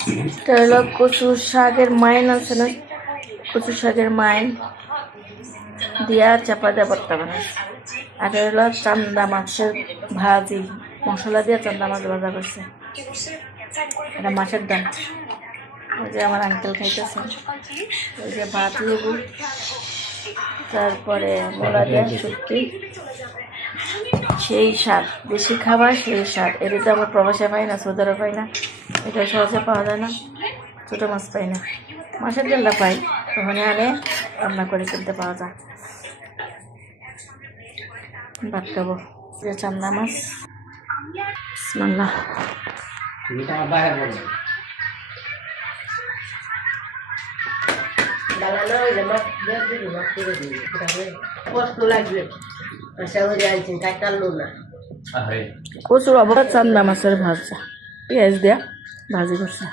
এটা হলো কচু শাকের মাইন আছে না, কচু শাকের মাইন দিয়া চাপা দিয়ে ভর্তা বানাইছে। আর হলো চান্দা মাছের ভাজি, মশলা দিয়ে চান্দা মাছ ভাজা করছে। এটা মাছের ডাল। ওই যে আমার আঙ্কেল খাইতেছে, ওই যে ভাত লেবু, তারপরে মোলা দিয়ে শুটকি। সেই স্বাদ, দেশি খাবার সেই স্বাদ। এটা তো আমরা প্রবাসে পাই না, সৌদারও পাই না, এটা সহজে পাওয়া যায় না। ছোটো মাছ পাই না, মাছের ডালটা পাই, তখন আরে রান্না করে কিনতে পাওয়া যায়। ভাত খাবো, যে চান্দা মাছ। বিসমিল্লাহ। কচুর অবকাশ চান্দা মাছের ভাজা, পেঁয়াজ দেয়া ভাজি করছে।